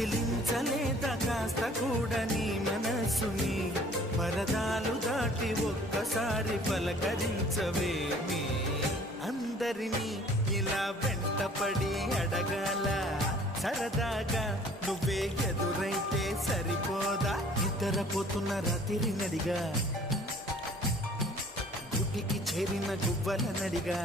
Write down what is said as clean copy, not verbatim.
కదిలించలేద కాస్త కూడా నీ మనసుని పరదాలు దాటి ఒక్కసారి పలకరించవేమి అందరినీ ఇలా వెంటపడి అడగాల సరదాగా నువ్వే ఎదురైతే సరిపోదా నిద్రపోతున్న రాత్రి నడిగా గుటికి చేరిన గువ్వల నడిగా